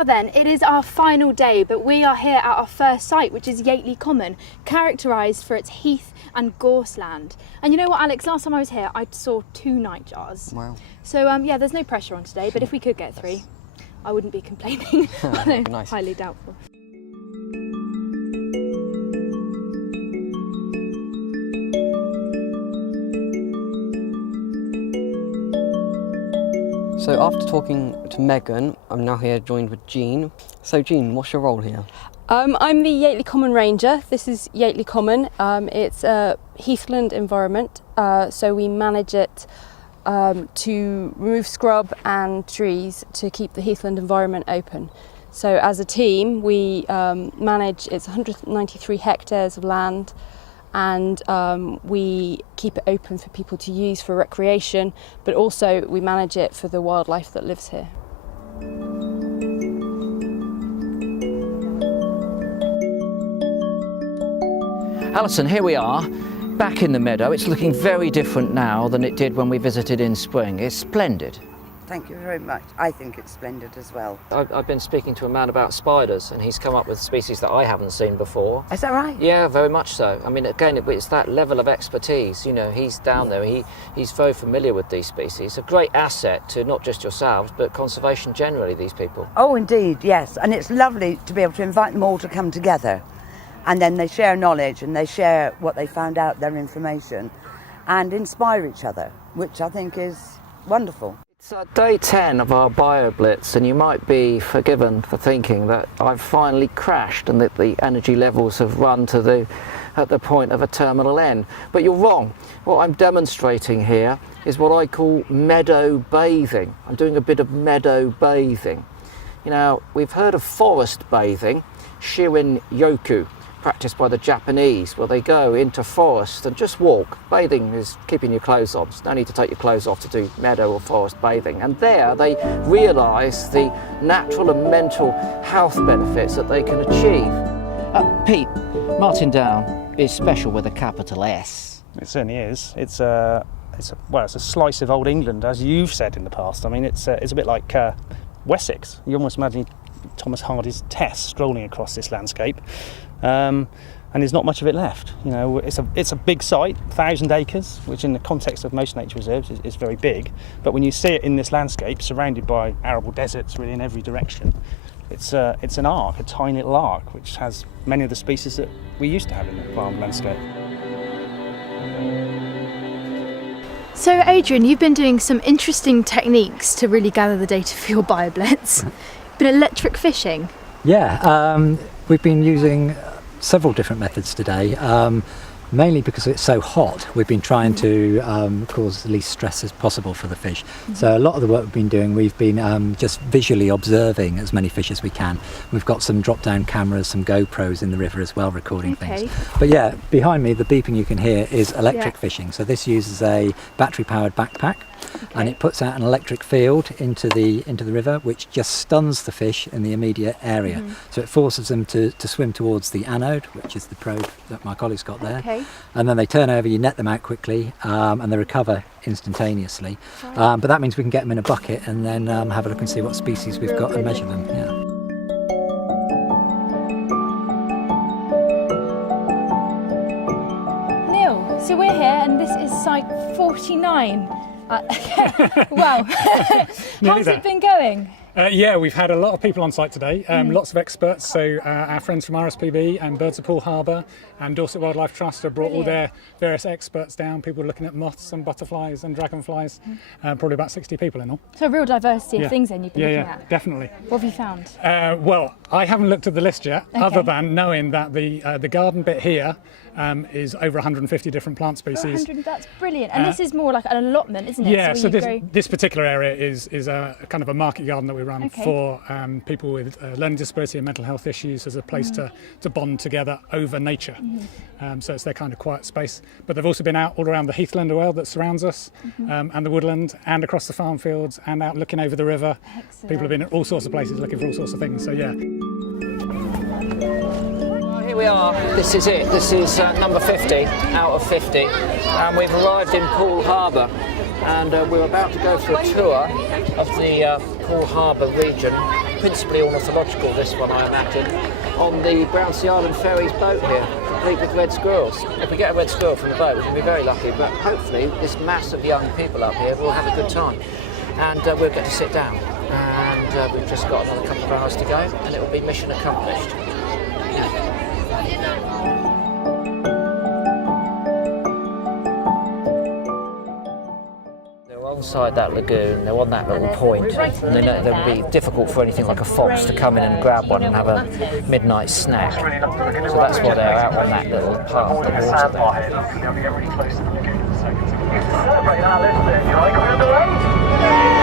Well then, it is our final day, but we are here at our first site, which is Yateley Common, characterised for its heath and gorse land. And you know what, Alex, last time I was here, I saw 2 nightjars. Wow. So yeah, there's no pressure on today, but if we could get 3, I wouldn't be complaining. Although Nice. highly doubtful. So after talking to Megan, I'm now here joined with Jean. So Jean, what's your role here? I'm the Yateley Common Ranger. This is Yateley Common. It's a heathland environment, so we manage it to remove scrub and trees to keep the heathland environment open. So as a team, we manage, it's 193 hectares of land, and we keep it open for people to use for recreation, but also we manage it for the wildlife that lives here. Alison, here we are, back in the meadow. It's looking very different now than it did when we visited in spring. It's splendid. Thank you very much. I think it's splendid as well. I've been speaking to a man about spiders, and he's come up with species that I haven't seen before. Is that right? Yeah, very much so. I mean, again, it's that level of expertise. You know, he's down there. He's very familiar with these species. A great asset to not just yourselves, but conservation generally, these people. Oh, indeed, yes. And it's lovely to be able to invite them all to come together. And then they share knowledge and they share what they found out, their information, and inspire each other, which I think is wonderful. It's day 10 of our Bioblitz, and you might be forgiven for thinking that I've finally crashed and that the energy levels have run to at the point of a terminal end. But you're wrong. What I'm demonstrating here is what I call meadow bathing. I'm doing a bit of meadow bathing. You know, we've heard of forest bathing, shirin yoku, practiced by the Japanese, where they go into forest and just walk. Bathing is keeping your clothes on. No need to take your clothes off to do meadow or forest bathing. And there they realise the natural and mental health benefits that they can achieve. Pete, Martin Down is special with a capital S. It certainly is. It's a slice of old England, as you've said in the past. I mean, it's a bit like Wessex. You almost imagine Thomas Hardy's Tess strolling across this landscape. And there's not much of it left. You know, it's a big site, 1,000 acres, which in the context of most nature reserves is very big. But when you see it in this landscape, surrounded by arable deserts really in every direction, it's an arc, a tiny little arc, which has many of the species that we used to have in the farm landscape. So Adrian, you've been doing some interesting techniques to really gather the data for your Bioblitz. Been electric fishing? Yeah, we've been using several different methods today, mainly because it's so hot. We've been trying to cause the least stress as possible for the fish. So a lot of the work we've been just visually observing as many fish as we can. We've got some drop-down cameras, some GoPros in the river as well, recording things. But yeah, behind me, the beeping you can hear is electric fishing. So this uses a battery-powered backpack. And it puts out an electric field into the river, which just stuns the fish in the immediate area. So it forces them to swim towards the anode, which is the probe that my colleague's got there. And then they turn over, you net them out quickly, and they recover instantaneously. But that means we can get them in a bucket and then have a look and see what species we've got and measure them. Yeah. Neil, so we're here and this is site 49. Wow. How's it been going? Yeah, we've had a lot of people on site today, lots of experts. So our friends from RSPB and Birds of Poole Harbour and Dorset Wildlife Trust have brought all their various experts down, people looking at moths and butterflies and dragonflies, probably about 60 people in all. So a real diversity of things then you've been looking at? Yeah, definitely. What have you found? Well, I haven't looked at the list yet, other than knowing that the garden bit here is over 150 different plant species. 100, that's brilliant. And this is more like an allotment, isn't it? Yeah, so this particular area is a kind of a market garden that we run for people with learning disability and mental health issues as a place to bond together over nature. So it's their kind of quiet space. But they've also been out all around the heathland world that surrounds us, and the woodland, and across the farm fields, and out looking over the river. Excellent. People have been at all sorts of places looking for all sorts of things, so yeah. Here we are, this is it. This is number 50 out of 50, and we've arrived in Poole Harbour, and we're about to go for a tour of the Poole Harbour region principally ornithological, this one I imagine, on the Brownsea Island Ferries boat here, complete with red squirrels. If we get a red squirrel from the boat, we can be very lucky, but hopefully this mass of young people up here will have a good time, and we'll get to sit down. And we've just got another couple of hours to go, and it will be mission accomplished. Alongside that lagoon, they're on that little point, and they know it would be difficult for anything like a fox to come in and grab one and have a midnight snack. So that's why they're out on that little part of the water there.